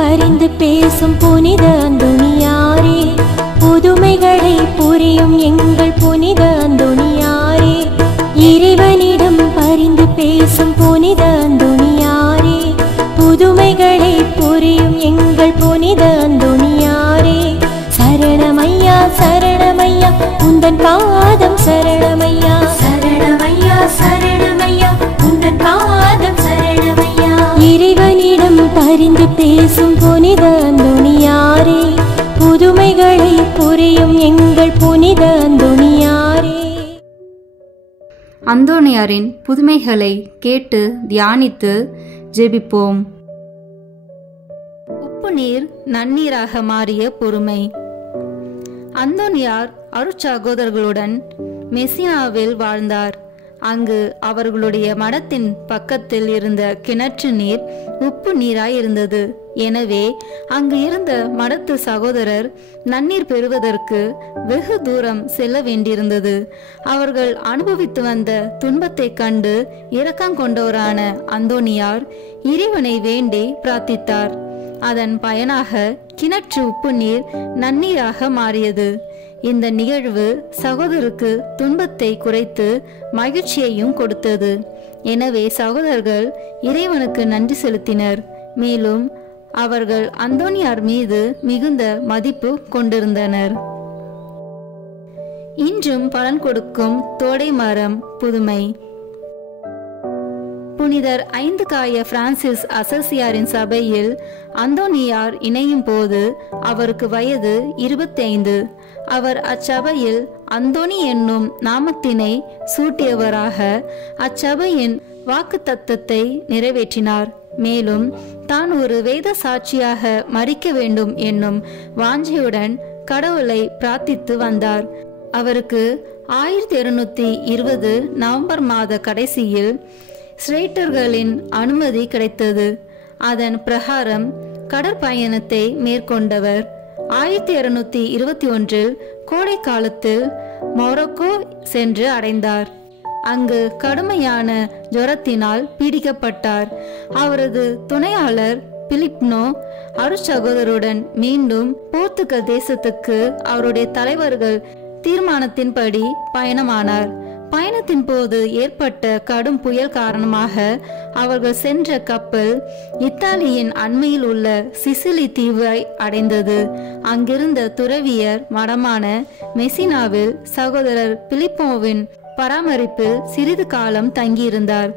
பரிந்து பேசும் புனித அந்தோணியாரே, புதுமைகளை புரியும் எங்கள் புனித அந்தோணியாரே, இறைவனிடம் பரிந்து பேசும் புனித அந்தோணியாரே, புதுமைகளை புரியும் எங்கள் புனித அந்தோணியாரே, சரணமையா சரணமையா உந்தன் பாதம் சரணமையா, சரணமையா சரணமையா உந்தன் பாதம் சரணமையா. இறைவனிடம் பரிந்து பேசும் புனித அந்தோணியாரே, புதுமைகளை புரியும் எங்கள் புனித அந்தோணியாரே. அந்தோணியாரின் புதுமைகளை கேட்டு தியானித்து ஜெபிப்போம். உப்பு நீர் நன்னீராக மாறிய பொறுமை. அந்தோணியார் அருட்சகோதரர்களுடன் மெசினாவில் வாழ்ந்தார். அங்கு அவர்களுடைய மடத்தின் பக்கத்தில் இருந்த கிணற்று நீர் உப்பு நீராய் இருந்தது. எனவே அங்கு இருந்த மடத்து சகோதரர் நன்னீர் பெறுவதற்கு வெகு தூரம் செல்ல வேண்டியிருந்தது. அவர்கள் அனுபவித்து வந்த துன்பத்தை கண்டு இரக்கம் கொண்டவரான அந்தோணியார் இறைவனை வேண்டி பிரார்த்தித்தார். அதன் பயனாக கிணற்று உப்பு நீர் நன்னீராக மாறியது. இந்த நிகழ்வு சகோதரருக்கு துன்பத்தை குறைத்து மகிழ்ச்சியையும் கொடுத்தது. எனவே சகோதரர்கள் இறைவனுக்கு நன்றி செலுத்தினர். மேலும் அவர்கள் அந்தோணியார் மீது மிகுந்த மதிப்பு கொண்டிருந்தனர். இன்றும் பலன் கொடுக்கும் தோடை மரம் புதுமை. புனிதர் 5 காய பிரான்சிஸ் அசசியாரின் சபையில் அந்தோணியார் இணையும் போது அவருக்கு வயது 25. அவர் அச்சபையில் அந்தோணி என்னும் நாமத்தினை சூட்டியவராக அச்சபையின் வாக்குத்தத்தத்தை நிறைவேற்றினார். மேலும் தான் ஒரு வேத சாட்சியாக மரிக்க வேண்டும் என்னும் வாஞ்சையுடன் கடவுளை பிரார்த்தித்து வந்தார். அவருக்கு 1220 நவம்பர் மாத கடைசியில் ஸ்ரேட்டர்களின் அனுமதி கிடைத்தது. அதன் பிரகாரம் கடற்பயணத்தை மேற்கொண்டவர் 1221 கோடை காலத்தில் மொரோக்கோ சென்று அடைந்தார். அங்கு கடுமையான ஜுரத்தினால் பீடிக்கப்பட்டார். அவரது துணையாளர் பிலிப்னோ அருட்சகோதருடன் மீண்டும் போர்த்துகல் தேசத்துக்கு அவருடைய தலைவர்கள் தீர்மானத்தின்படி பயணமானார். பயணத்தின் போது ஏற்பட்ட கடும் புயல் காரணமாக அவர்கள் சென்ற கப்பல் இத்தாலியின் அண்மையில் உள்ள சிசிலி தீவை அடைந்தது. அங்கிருந்த துறவியர் மடமான மெசினாவில் சகோதரர் பிலிப்போவின் பராமரிப்பில் சிறிது காலம் தங்கியிருந்தார்.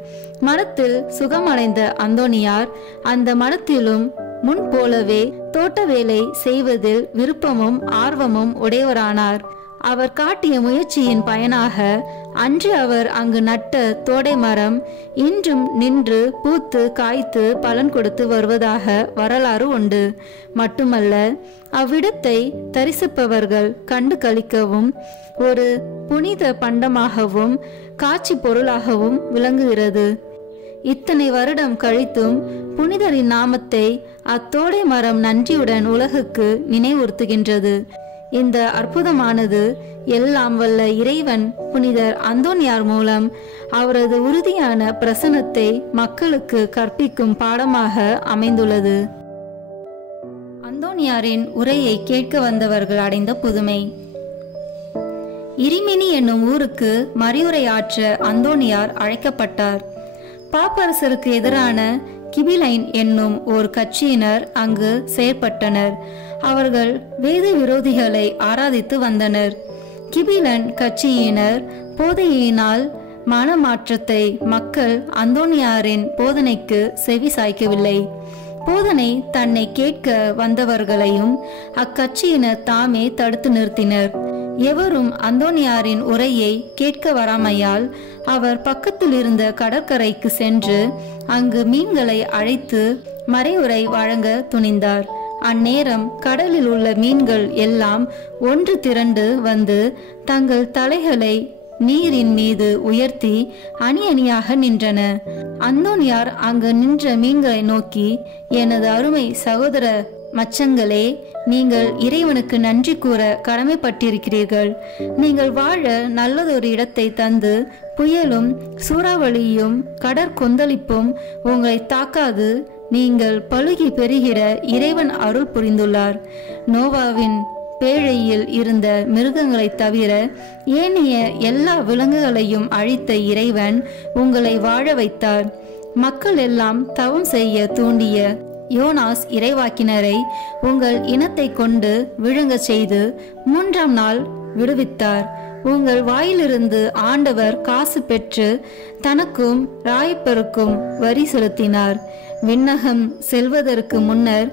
மடத்தில் சுகமடைந்த அந்தோணியார் அந்த மடத்திலும் முன் போலவே தோட்ட வேலை செய்வதில் விருப்பமும் ஆர்வமும் உடையவரானார். அவர் காட்டிய முயற்சியின் பயனாக அன்று அவர் அங்கு நட்ட தோடை மரம் இன்றும் நின்று பூத்து காய்த்து பலன் கொடுத்து வருவதாக வரலாறு உண்டு. மட்டுமல்ல, அவ்விடத்தை தரிசிப்பவர்கள் கண்டு களிக்கவும் ஒரு புனித பண்டமாகவும் காட்சி பொருளாகவும் விளங்குகிறது. இத்தனை வருடம் கழித்தும் புனிதரின் நாமத்தை அத்தோடை மரம் நன்றியுடன் உலகுக்கு நினைவுறுத்துகின்றது. இந்த அற்புதமானது எல்லாம் வல்ல இறைவன் புனிதர் அந்தோணியார் மூலம் அவரது உறுதியான பிரசன்னத்தை மக்களுக்கு கற்பிக்கும் பாடமாக அமைந்துள்ளது. அந்தோணியாரின் உரையை கேட்க வந்தவர்கள் அடைந்த புதுமை. இரிமினி என்னும் ஊருக்கு மறியுரையாற்ற அந்தோணியார் அழைக்கப்பட்டார். பாப்பரசருக்கு எதிரான கிபிலைன் என்னும் ஒரு கட்சியினர் அங்கு செயற்பட்டனர். அவர்கள் வேத விரோதிகளை ஆராதித்து வந்தனர். கிபிலன் கட்சியினர் போதையினால் மனமாற்றத்தை மக்கள் அந்தோணியாரின் போதனைக்கு செவி சாய்க்கவில்லை. போதனை தன்னை கேட்க வந்தவர்களையும் அக்கட்சியினர் தாமே தடுத்து நிறுத்தினர். எவரும் அந்தோணியாரின் உரையை கேட்க வராமையால் அவர் பக்கத்தில் இருந்த கடற்கரைக்கு சென்று அங்கு மீன்களை அழைத்து மறைவுரை வழங்க துணிந்தார். அந்நேரம் கடலில் உள்ள மீன்கள் எல்லாம் ஒன்று திரண்டு வந்து தங்கள் தலைகளை நீரின் மீது உயர்த்தி அணி அணியாக நின்றன. அந்தோணியார் அங்கு நின்ற மீன்களை நோக்கி, எனது அருமை சகோதர மச்சங்களே, நீங்கள் இறைவனுக்கு நன்றி கூற கடமைப்பட்டிருக்கிறீர்கள். நீங்கள் வாழ நல்லதொரு இடத்தை தந்து புயலும் சூறாவளியும் கடற்கொந்தளிப்பும் உங்களை தாக்காது நீங்கள் பலுகி பெறுகிற இறைவன் அருள் புரிந்துள்ளார். நோவாவின் பேழையில் இருந்த மிருகங்களை தவிர ஏனைய எல்லா விலங்குகளையும் அழித்த இறைவன் உங்களை வாழ வைத்தார். மக்கள் எல்லாம் தவம் செய்ய தூண்டிய யோனாஸ் இறைவாக்கினரை உங்கள் இனத்தை கொண்டு விழுங்க செய்து 3ஆம் நாள் விடுவித்தார். உங்கள் வாயிலிருந்து ஆண்டவர் காசு பெற்று தனக்கும் ராயப்பருக்கும் வரி செலுத்தினார். விண்ணகம் செல்வதற்கு முன்னர்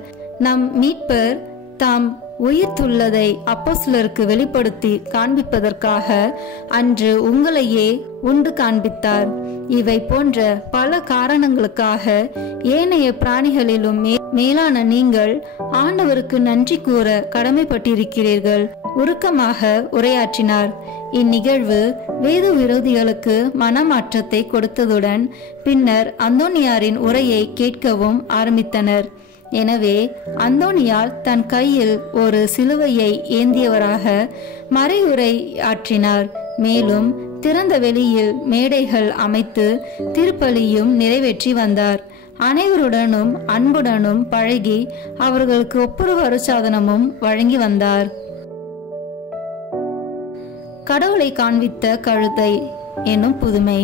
நம் மீட்பர் தாம் உயிர்த்துள்ளதை அப்போஸ்தலருக்கு வெளிப்படுத்தி காண்பிப்பதற்காக அன்று உங்களையே உண்டு காண்பித்தார். இவை போன்ற பல காரணங்களுக்காக ஏனைய பிராணிகளிலும் மேலான நீங்கள் ஆண்டவருக்கு நன்றி கூற கடமைப்பட்டிருக்கிறீர்கள். உருக்கமாக உரையாற்றினார். இந்நிகழ்வு வேத விரோதிகளுக்கு மனமாற்றத்தை கொடுத்ததுடன் பின்னர் அந்தோனியாரின் உரையை கேட்கவும் ஆரம்பித்தனர். எனவே அந்தோனியார் தன் கையில் ஒரு சிலுவையை ஏந்தியவராக மறையுரை ஆற்றினார். மேலும் திறந்த வெளியில் மேடைகள் அமைத்து திருப்பலியும் நிறைவேற்றி வந்தார். அனைவருடனும் அன்புடனும் பழகி அவர்களுக்கு ஒப்புரவு அருட்சாதனமும் வழங்கி வந்தார். கடவுளை காண்பித்த கழுதை என்னும் புதுமை.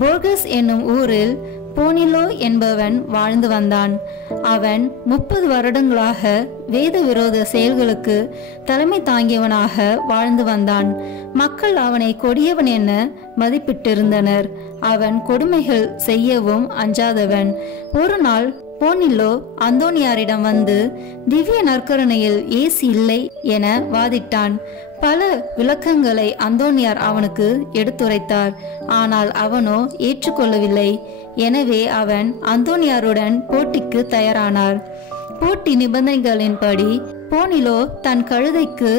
போர்கஸ் என்னும் ஊரில் போனிலோ என்பவன் வாழ்ந்து வந்தான். அவன் 30 வருடங்களாக வேத விரோத செயல்களுக்கு தலைமை தாங்கியவனாக வாழ்ந்து வந்தான். மக்கள் அவனை கொடியவன் என மதிப்பிட்டிருந்தனர். அவன் கொடுமைகள் செய்யவும் அஞ்சாதவன். ஒரு நாள் போனிலோ அந்தோனியாரிடம் வந்து திவ்ய நற்கருணையில் இயேசு இல்லை என வாதிட்டான். பல விளக்கங்களை அந்தோனியார் அவனுக்கு எடுத்துரைத்தார். ஆனால் அவனோ ஏற்றுக்கொள்ளவில்லை. எனவே அவன் அந்தோனியாருடன் போட்டிக்கு தயாரானார். போட்டி நிபந்தனைகளின்படி போனிலோ தன் கழுதைக்கு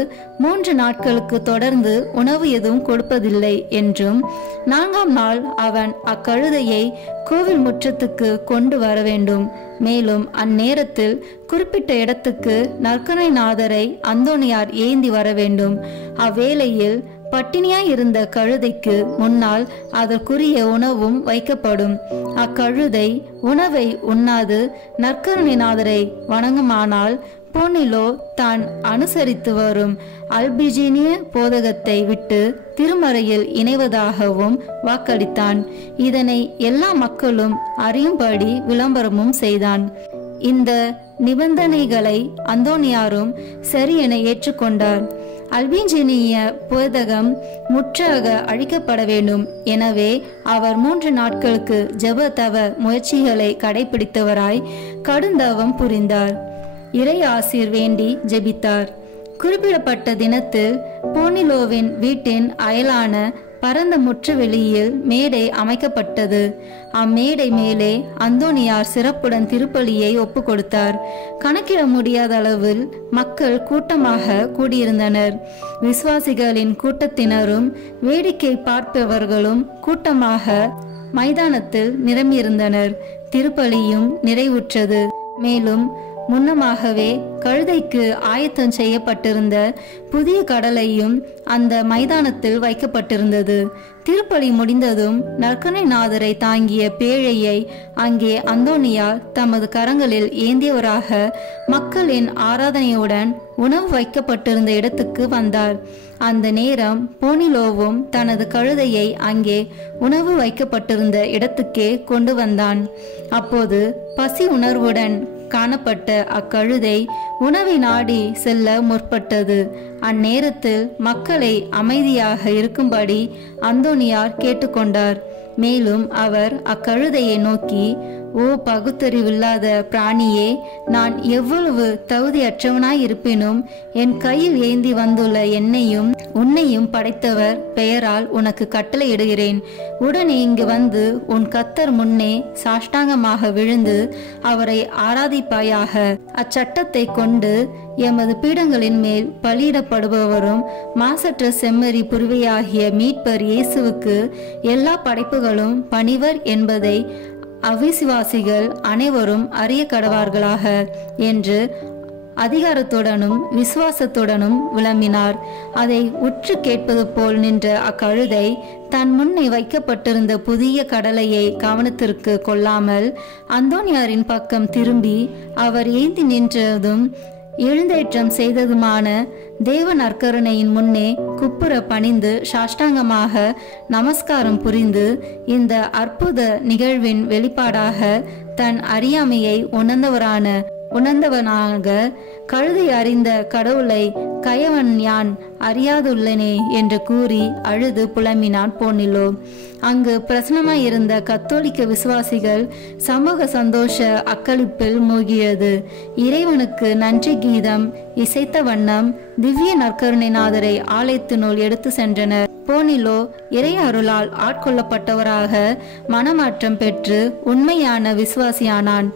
3 நாட்களுக்கு தொடர்ந்து உணவு எதுவும் கொடுப்பதில்லை என்றும் 4ஆம் நாள் அவன் அக்கழுதையை கோவில் முற்றத்துக்கு கொண்டு வர வேண்டும். மேலும் அந்நேரத்தில் குறிப்பிட்ட இடத்துக்கு நற்கருணைநாதரை அந்தோனியார் ஏந்தி வர வேண்டும். அவ்வேளையில் பட்டினியாய் இருந்த கழுதைக்கு முன்னால் அதற்குரிய உணவும் வைக்கப்படும். அக்கழுதை உணவை உண்ணாது நற்கருணைநாதரை வணங்குமானால் போனிலோ தான் அனுசரித்து வரும் அல்பிஜீனிய போதகத்தை விட்டு திருமறையில் இணைவதாகவும் வாக்களித்தான். இதனை எல்லா மக்களும் அறியும்படி விளம்பரமும் செய்தான். இந்த நிபந்தனைகளை அந்தோனியாரும் சரியென ஏற்றுக்கொண்டார். அல்பிஜீனிய போதகம் முற்றாக அழிக்கப்பட வேண்டும். எனவே அவர் 3 நாட்களுக்கு ஜெப தவ முயற்சிகளை கடைபிடித்தவராய் கடுந்தவம் புரிந்தார். இறை ஆசீர் வேண்டி ஜெபித்தார். குறிப்பிடப்பட்ட தினத்தில் போனிலோவின் வீட்டின் அயலான பரந்த முற்றுவெளியில் மேடை அமைக்கப்பட்டது. அம்மேடை மேலே அந்தோனியார் சிறப்புடன் திருப்பலியை ஒப்பு கொடுத்தார். கணக்கிட முடியாத அளவில் மக்கள் கூட்டமாக கூடியிருந்தனர். விசுவாசிகளின் கூட்டத்தினரும் வேடிக்கை பார்ப்பவர்களும் கூட்டமாக மைதானத்தில் நிரம்பியிருந்தனர். திருப்பலியும் நிறைவுற்றது. மேலும் முன்னமாகவே கழுதைக்கு ஆயத்தம் செய்யப்பட்டிருந்த புதிய கடலையும் அந்த மைதானத்தில் வைக்கப்பட்டிருந்தது. திருப்பலி முடிந்ததும் நற்கருணைநாதரை தாங்கிய பேழையை அங்கே அந்தோனியார் தமது கரங்களில் ஏந்தியவராக மக்களின் ஆராதனையுடன் உணவு வைக்கப்பட்டிருந்த இடத்துக்கு வந்தார். அந்த நேரம் போனிலோவும் தனது கழுதையை அங்கே உணவு வைக்கப்பட்டிருந்த இடத்துக்கே கொண்டு வந்தான். அப்போது பசி உணர்வுடன் காணப்பட்ட அக்கழுதை உணவை நாடி செல்ல முற்பட்டது. அந்நேரத்தில் மக்களை அமைதியாக இருக்கும்படி அந்தோனியார் கேட்டுக்கொண்டார். மேலும் அவர் அக்கழுதையை நோக்கி, ஓ பகுத்தறிவில்லாத பிராணியே, நான் எவ்வளவு தகுதியற்றவனாய் இருப்பினும் என் கையில் ஏந்தி வந்துள்ள என்னையும் உன்னையும் படைத்தவர் பெயரால் உனக்கு கட்டளையிடுகிறேன். உடனே இங்கு வந்து உன் கர்த்தர் முன்னே சாஷ்டாங்கமாக விழுந்து அவரை ஆராதிப்பாயாக. அச்சட்டத்தை கொண்டு எமது பீடங்களின் மேல் பலியிடப்படுபவரும் மாசற்ற செம்மறி புருவையாகிய மீட்பர் இயேசுவுக்கு எல்லா படைப்புகளும் பணிவர் என்பதை அவிசுவாசிகள் அனைவரும் அறிய கடவார்களாக என்று அதிகாரத்துடனும் விசுவாசத்துடனும் விளம்பினார். அதை உற்று கேட்பது போல் நின்ற அக்கழுதை தன் முன்னே வைக்கப்பட்டிருந்த புதிய கடலையை கவனத்திற்கு கொள்ளாமல் அந்தோனியாரின் பக்கம் திரும்பி அவர் ஏந்தி நின்றதும் எழுந்தேற்றம் செய்ததுமான தேவ நற்கருணையின் முன்னே குப்புற பணிந்து சாஷ்டாங்கமாக நமஸ்காரம் புரிந்து இந்த அற்புத நிகழ்வின் வெளிப்பாடாக தன் அறியாமையை உணர்ந்தவனாக கழுதை அறிந்த கடவுளை கயவன் யான் அறியாதுள்ளனே என்று கூறி அழுது புலம்பினான் போனிலோ. அங்கு பிரசனமாயிருந்த கத்தோலிக்க விசுவாசிகள் சமூக சந்தோஷ அக்களிப்பில் மூழ்கியது. இறைவனுக்கு நன்றி கீதம் இசைத்த வண்ணம் திவ்ய நற்கருணைநாதரை ஆலயத்தினுள் எடுத்து சென்றனர். போனிலோ இறை அருளால் ஆட்கொள்ளப்பட்டவராக மனமாற்றம் பெற்று உண்மையான விசுவாசியானான்.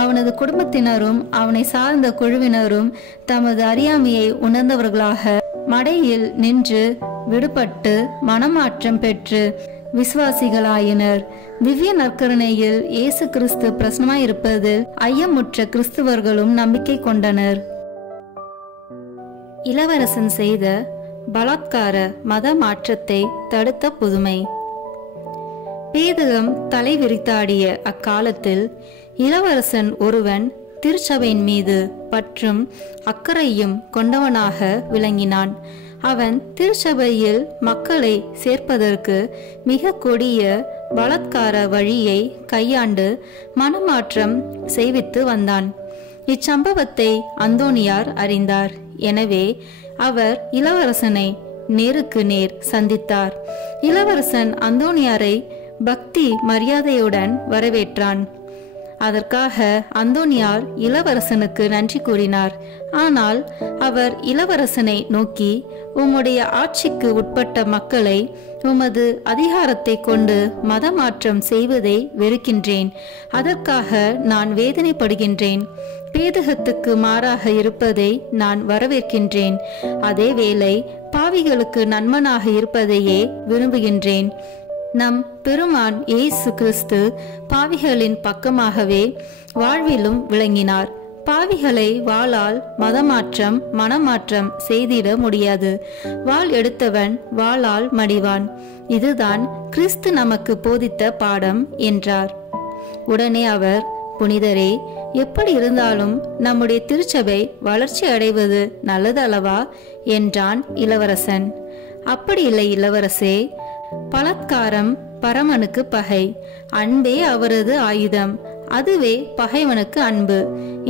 அவனது குடும்பத்தினரும் அவனை சார்ந்த குழுவினரும் தமது அறியாமையை உணர்ந்தவர்களாக மடையில் நின்று விடுபட்டு மனமாற்றம் பெற்று விசுவாசிகளாயினர். திவ்ய நற்கருணையில் இயேசு கிறிஸ்து பிரசனமாயிருப்பது ஐயமுற்ற கிறிஸ்துவர்களும் நம்பிக்கை கொண்டனர். இளவரசன் செய்த பலாத்கார மத மாற்றத்தை தடுத்த புதுமை. பேதகம் தலை விரித்தாடிய அக்காலத்தில் இளவரசன் ஒருவன் திருச்சபையின் மீது பற்றும் அக்கறையும் கொண்டவனாக விளங்கினான். அவன் திருச்சபையில் மக்களை சேர்ப்பதற்கு மிக கொடிய பலாத்கார வழியை கையாண்டு மனமாற்றம் செய்வித்து வந்தான். இச்சம்பவத்தை அந்தோனியார் அறிந்தார். எனவே அவர் இளவரசனை நேருக்கு நேர் சந்தித்தார். இளவரசன் அந்தோனியாரை பக்தி மரியாதையுடன் வரவேற்றான். அதற்காக அந்தோனியார் இளவரசனுக்கு நன்றி கூறினார். ஆனால் அவர் இளவரசனை நோக்கி, உம்முடைய ஆட்சிக்கு உட்பட்ட மக்களை உமது அதிகாரத்தை கொண்டு மதமாற்றம் செய்வதை வெறுக்கின்றேன். அதற்காக நான் வேதனைப்படுகின்றேன். பேதகத்துக்கு மாறாக இருப்பதை நான் வரவேற்கின்றேன். அதேவேளை பாவிகளுக்கு நன்மனாக இருப்பதையே விரும்புகின்றேன். நம் பெருமான் இயேசு கிறிஸ்து பாவிகளின் பக்கமாகவே வாழ்விலும் விளங்கினார். பாவிகளை வாளால் மதமாற்றம் மனமாற்றம் செய்திட முடியாது. வாள் எடுத்தவன் வாளால் மடிவான். இதுதான் கிறிஸ்து நமக்கு போதித்த பாடம் என்றார். உடனே அவர், புனிதரே, எப்படி இருந்தாலும் நம்முடைய திருச்சபை வளர்ச்சி அடைவது நல்லது அல்லவா என்றான் இளவரசன். அப்படி இல்லை இளவரசே, பலாத்காரம் பரமனுக்கு பகை, அன்பே அவரது ஆயுதம், அதுவே பகைவனுக்கு அன்பு.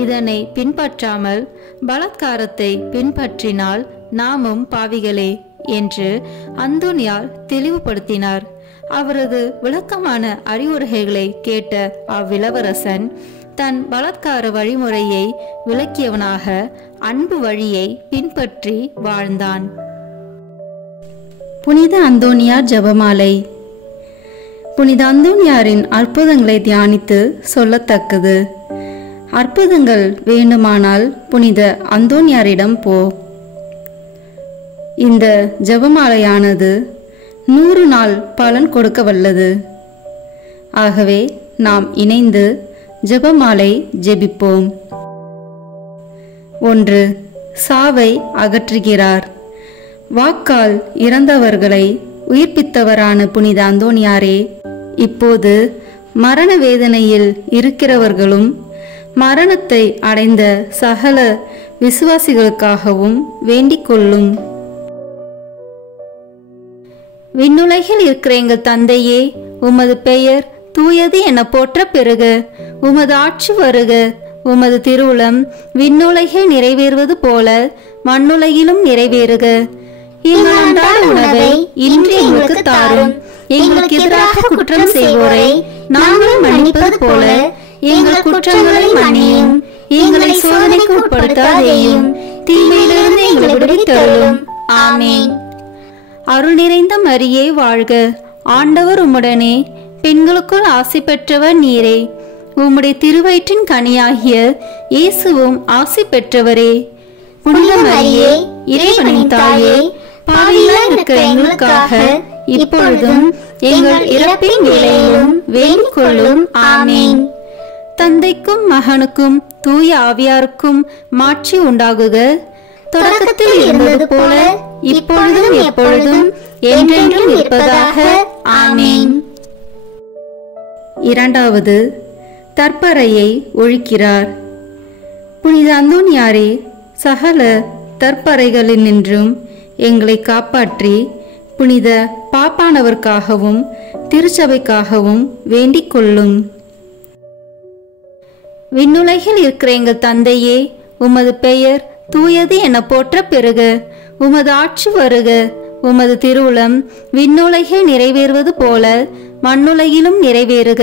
இதனை பின்பற்றாமல் பலாத்காரத்தை பின்பற்றினால் நாமும் பாவிகளே என்று அந்தோனியார் தெளிவுபடுத்தினார். அவரது விளக்கமான அறிவுரைகளை கேட்ட அவ்விளவரசன் தன் பலாத்கார வழிமுறையை விளக்கியவனாக அன்பு வழியை பின்பற்றி வாழ்ந்தான். புனித அந்தோனியார் ஜெபமாலை. புனித அந்தோனியாரின் அற்புதங்களை தியானித்து சொல்லத்தக்கது. அற்புதங்கள் வேண்டுமானால் புனித அந்தோனியாரிடம் போ. இந்த ஜெபமாலையானது 100 நாள் பலன் கொடுக்க வல்லது. ஆகவே நாம் இணைந்து ஜெபமாலை ஜெபிப்போம். 1. சாவை அகற்றுகிறார். வாக்கால் இறந்தவர்களை உயிர்ப்பித்தவரான புனித அந்தோனியாரே, இப்போது மரண வேதனையில் இருக்கிறவர்களும் மரணத்தை அடைந்த சகல விசுவாசிகளுக்காகவும் வேண்டிக் கொள்ளும். விண்ணுலகில் இருக்கிற எங்கள் தந்தையே, உமது பெயர் தூயது என போற்ற பெறுக. உமது ஆட்சி வருக. உமது திருவுளம் விண்ணுலகில் நிறைவேறுவது போல மண்ணுலகிலும் நிறைவேறுக. எங்கள் அன்றாட உணவை இன்று எங்களுக்கு தாரும். எங்களுக்கு எதிராக குற்றம் செய்வோரை நாங்கள் மன்னிப்பது போல எங்கள் குற்றங்களை மன்னியும். எங்களை சோதனைக்கு உட்படுத்தாதேயும், தீமையிலிருந்து எங்களை விடுவித்தருளும். ஆமென். அருள் நிறைந்த மரியே வாழ்க. ஆண்டவர் உம்முடனே, பெண்களுக்குள் ஆசி பெற்றவர் நீரே. உம்முடைய திருவயிற்றின் கனியாகிய இயேசுவும் ஆசி பெற்றவரே. புனித மரியே, இறைவனின் தாயே, பாவிகளாய் இருக்கிற எங்களுக்காக இப்பொழுதும் எங்கள் இறப்பின் வேளையிலும் வேண்டிக் கொள்ளும். ஆமென். தந்தைக்கும் மகனுக்கும் தூய ஆவியாருக்கும் மாட்சி உண்டாகுக. தொடக்கத்தில் இருந்தது போல இப்பொழுதும் எப்பொழுதும் என்றென்றும் இருப்பதாக. ஆமீன். இரண்டாவது, தற்பறையை ஒழிக்கிறார். புனித அந்தோனியாரே, சகல தற்பறைகளினின்றும் எங்களை காப்பாற்றி புனித பாப்பானவர்க்காகவும் திருச்சபைக்காகவும் வேண்டிக் கொள்ளும். விண்ணுலகில் இருக்கிற எங்கள் தந்தையே, உமது பெயர் தூயது என போற்ற பெறுக. உமது ஆட்சி வருக. உமது திருவுளம் விண்ணுலகில் நிறைவேறுவது போல மண்ணுலகிலும் நிறைவேறுக.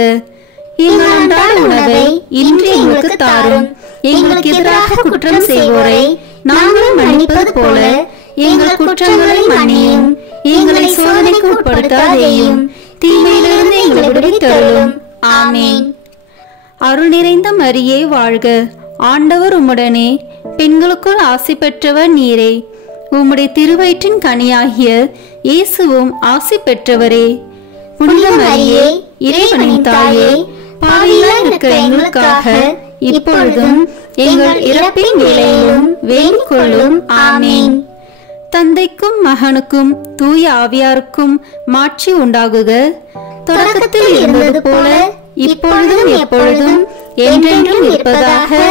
எங்கள் அன்றாட உணவை இன்று எங்களுக்கு தாரும். எங்களுக்கு எதிராக குற்றம் செய்வோரை நாங்கள் மன்னிப்பது போல எங்கள் குற்றங்களை மன்னியும். எங்களை சோதனைக்கு உட்படுத்தாதேயும், தீமையிலிருந்து எங்களை விடுவித்தருளும். ஆமீன். அருள் நிறைந்த மரியே வாழ்க. ஆண்டவர் உம்முடனே, பெண்களுக்குள் ஆசி பெற்றவர் நீரே. உம்முடைய திருவயிற்றின் கனியாகிய இயேசுவும் ஆசி பெற்றவரே. புனித மரியே, இறைவனின் தாயே, பாவிகளாய் இருக்கிற எங்களுக்காக இப்பொழுதும் எங்கள் இறப்பின் வேளையிலும் வேண்டிக் கொள்ளும். ஆமீன். தந்தைக்கும் மகனுக்கும் தூய ஆவியாருக்கும் மாட்சி உண்டாகுக. தொடக்கத்தில் இருந்தது போல இப்பொழுதும் எப்பொழுதும் என்றென்றும் இருப்பதாக.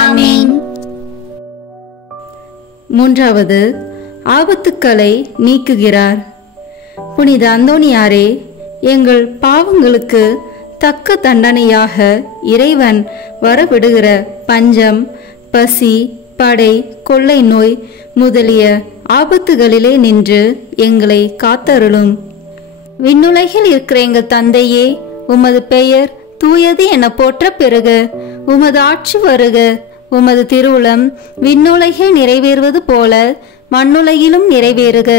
ஆமீன். மூன்றாவது, ஆபத்துக்களை நீக்குகிறார். புனித அந்தோனியாரே, எங்கள் பாவங்களுக்கு தக்க தண்டனையாக இறைவன் வரவிடுகிற பஞ்சம், பசி, படை, கொள்ளை நோய் முதலிய ஆபத்துகளிலே நின்று எங்களை காத்தருளும். விண்ணுலகில் இருக்கிற எங்கள் தந்தையே, உமது பெயர் தூயது என போற்ற பெறுக. உமது ஆட்சி வருக. உமது திருவுளம் விண்ணுலகில் நிறைவேறுவது போல மண்ணுலகிலும் நிறைவேறுக.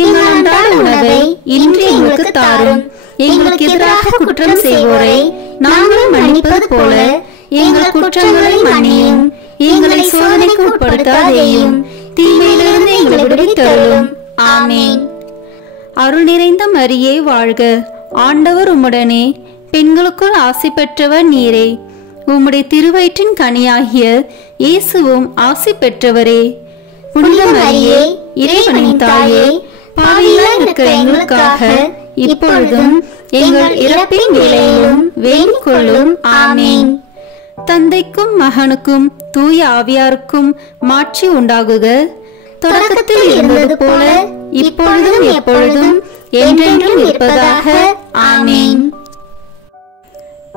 எங்கள் அன்றாட உணவை இன்று எங்களுக்கு தாரும். எங்களுக்கு எதிராக குற்றம் செய்வோரை நாங்கள் மன்னிப்பது போல எங்கள் குற்றங்களை மன்னியும். எங்களை சோதனைக்கு உட்படுத்தாதேயும், தீமையிலிருந்து எங்களை விடுவித்தருளும். ஆமீன். அருள் நிறைந்த மரியே வாழ்க. ஆண்டவர் உம்முடனே, பெண்களுக்குள் ஆசி பெற்றவர் நீரே. உம்முடைய திருவயிற்றின் கனியாகிய இயேசுவும் ஆசி பெற்றவரே. புனித மரியே, இறைவனின் தாயே, பாவிகளாய் இருக்கிற எங்களுக்காக இப்பொழுதும் எங்கள் இறப்பின் வேளையிலும் வேண்டிக் கொள்ளும். ஆமீன். தந்தைக்கும் மகனுக்கும் தூய ஆவியாருக்கும் மாட்சி உண்டாகுக. தொடக்கத்தில் இருந்தது போல இப்பொழுதும் எப்பொழுதும் என்றென்றும் இருப்பதாக. ஆமீன்.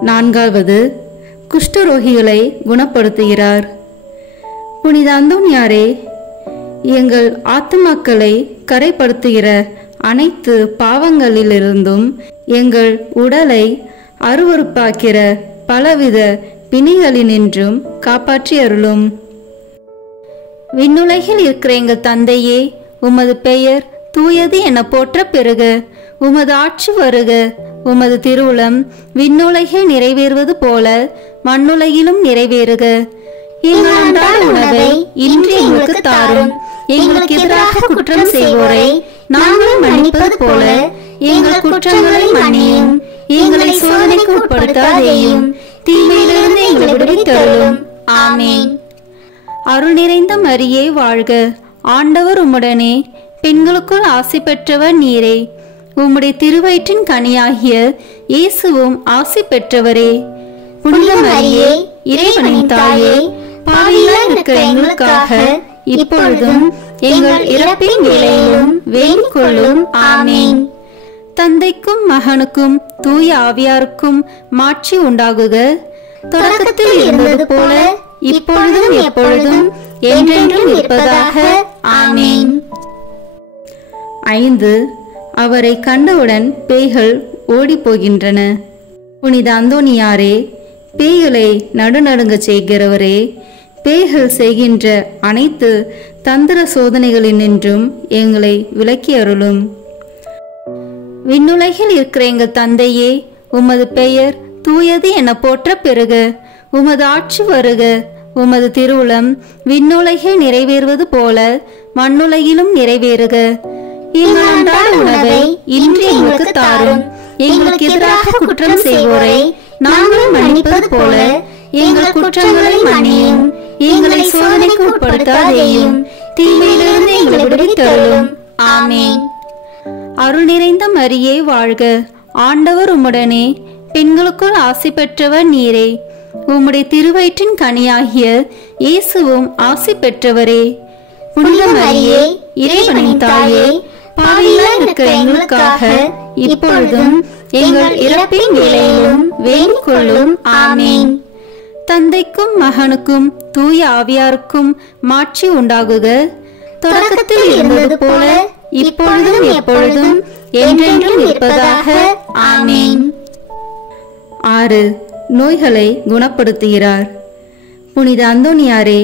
நான்காவது, குஷ்டரோகிகளை குணப்படுத்துகிறார். புனித அந்தோனியாரே, எங்கள் ஆத்துமாக்களை கரைப்படுத்துகிற அனைத்து பாவங்களிலிருந்தும் எங்கள் உடலை அருவருப்பாக்கிற பலவித பிணிகளினின்றும் காப்பாற்றி அருளும். விண்ணுலகில் இருக்கிற எங்கள் தந்தையே, உமது பெயர் தூயது என போற்ற பெறுக. உமது ஆட்சி வருக. உமது திருவுளம் விண்ணுலகில் நிறைவேறுவது போல மண்ணுலகிலும் நிறைவேறுக. எங்கள் அன்றாட உணவை இன்று எங்களுக்கு தாரும். எங்களுக்கு எதிராக குற்றம் செய்வோரை நாங்கள் மன்னிப்பது போல எங்கள் குற்றங்களை மன்னியும். எங்களை சோதனைக்கு உட்படுத்தாதேயும், தீமையிலிருந்து எங்களை விடுவித்தருளும். ஆமீன். அருள் நிறைந்த மரியே வாழ்க. ஆண்டவர் உம்முடனே, பெண்களுக்குள் ஆசி பெற்றவர் நீரே. உம்முடைய திருவயிற்றின் கனியாகிய இயேசுவும் ஆசி பெற்றவரே. புனித மரியே, இறைவனின் தாயே, பாவிகளாய் இருக்கிற எங்களுக்காக இப்பொழுதும் எங்கள் இறப்பின் வேளையிலும் வேண்டிக் கொள்ளும். ஆமீன். தந்தைக்கும் மகனுக்கும் தூய ஆவியாருக்கும் மாட்சி உண்டாகுக. தொடக்கத்தில் இருந்தது போல இப்பொழுதும் எப்பொழுதும் என்றென்றும் இருப்பதாக. ஆமீன். 5. அவரை கண்டவுடன் பேய்கள் ஓடி போகின்றன. புனித அந்தோனியாரே, பேய்களை நடுநடுங்க செய்கிறவரே, பேய்கள் செய்கின்ற அனைத்து தந்திர சோதனைகளினின்றும் எங்களை விலக்கி அருளும். விண்ணுலகில் இருக்கிற எங்கள் தந்தையே, உமது பெயர் தூயது என போற்ற பெறுக. உமது ஆட்சி வருக. உமது திருவுளம் விண்ணுலகில் நிறைவேறுவது போல மண்ணுலகிலும் நிறைவேறுக. எங்கள் அன்றாட உணவை இன்று எங்களுக்கு தாரும். எங்களுக்கு எதிராக குற்றம் செய்வோரை நாங்கள் மன்னிப்பது போல எங்கள் குற்றங்களை மன்னியும், எங்களை சோதனைக்கு உட்படுத்தாதேயும், தீமையிலிருந்து எங்களை விடுவித்தருளும். ஆமென். அருள் நிறைந்த மரியே வாழ்க, ஆண்டவர் உம்முடனே, பெண்களுக்குள் ஆசி பெற்றவர் நீரே. உம்முடைய திருவயிற்றின் கனியாகிய இயேசுவும் ஆசி பெற்றவரே. புனித மரியே, இறைவனின் தாயே, பாவிகளாய் இருக்கிற எங்களுக்காக இப்பொழுதும் எங்கள் இறப்பின் வேளையிலும் வேண்டிக் கொள்ளும். ஆமென். தந்தைக்கும் மகனுக்கும் தூய ஆவியாருக்கும் மாட்சி உண்டாகுக, தொடக்கத்தில் இருந்தது போல இப்பொழுதும் எப்பொழுதும் என்றென்றும் இருப்பதாக. ஆமென். 6. நோய்களை குணப்படுத்துகிறார். புனித அந்தோனியாரே,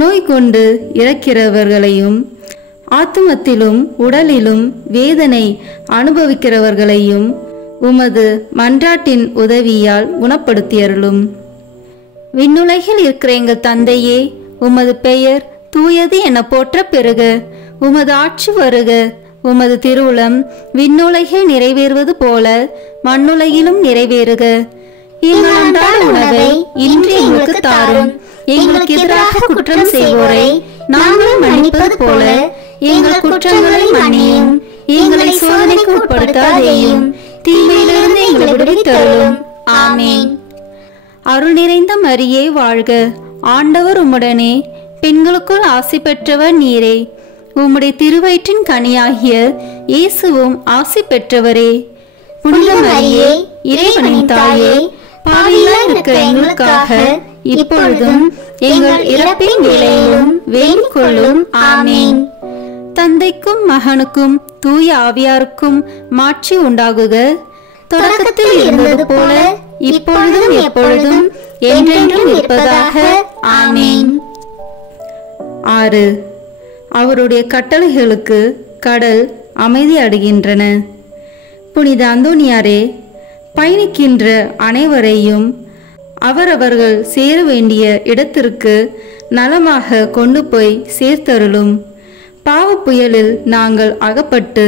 நோய் கொண்டு இறக்கிறவர்களையும் ஆத்துமத்திலும் உடலிலும் வேதனை அனுபவிக்கிறவர்களையும் உமது மன்றாட்டின் உதவியால் குணப்படுத்தியருளும். விண்ணுலகில் இருக்கிற எங்கள் தந்தையே, உமது பெயர் தூயது என போற்ற பெறுக. உமது ஆட்சி வருக. உமது திருவுளம் விண்ணுலகில் நிறைவேறுவது போல மண்ணுலகிலும் நிறைவேறுக. எங்கள் அன்றாட உணவை இன்று எங்களுக்கு தாரும். எங்களுக்கு எதிராக குற்றம் செய்வோரை நாங்கள் மன்னிப்பது போல எங்கள் குற்றங்களை மன்னியும், எங்களை சோதனைக்கு உட்படுத்தாதேயும், தீமையிலிருந்து எங்களை விடுவித்தருளும். ஆமென். அருள் நிறைந்த மரியே வாழ்க, ஆண்டவர் உம்முடனே, பெண்களுக்குள் ஆசி பெற்றவர் நீரே. உம்முடைய திருவயிற்றின் கனியாகிய இயேசுவும் ஆசி பெற்றவரே. புனித மரியே, இறைவனின் தாயே, பாவிகளாய் இருக்கிற எங்களுக்காக இப்பொழுதும் எங்கள் இறப்பின் வேளையிலும் வேண்டிக் கொள்ளும். ஆமென். தந்தைக்கும் மகனுக்கும் தூய ஆவியாருக்கும் மாட்சி உண்டாகுக, தொடக்கத்தில் இருந்தது போல இப்பொழுதும் எப்பொழுதும் என்றென்றும் இருப்பதாக. ஆமென். 6. அவருடைய கட்டளைகளுக்கு கடல் அமைதி அடைகின்றன. புனித அந்தோனியாரே, பயணிக்கின்ற அனைவரையும் அவரவர்கள் சேர வேண்டிய இடத்திற்கு நலமாக கொண்டு போய் சேர்த்தருளும். பாவ புயலில் நாங்கள் அகப்பட்டு